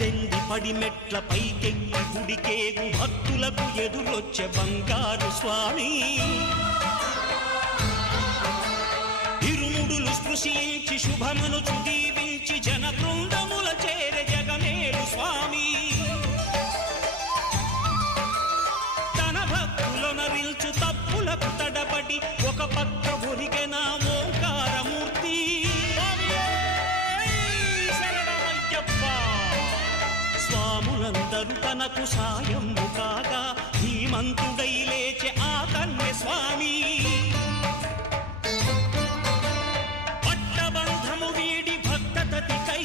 పద్దెనిమిది పడిమెట్ల పైకెక్కి గుడికేగు భక్తులకు ఎదురొచ్చే బంగారు స్వామి ఇరుముడులు స్పృశించి శుభమనుచు దీవించి జన బృందముల చేరే జగమేలు స్వామి తన భక్తులనరిల్చు తప్పులకు తడబడి ఒక పక్క ఒరిగెన ఓంకారమూర్తి స్వాములందరూ తనకు సాయము కాగా ధీమంతుడై లేచే ఆ కన్య స్వామి పట్టబంధము వీడి భక్తతతికై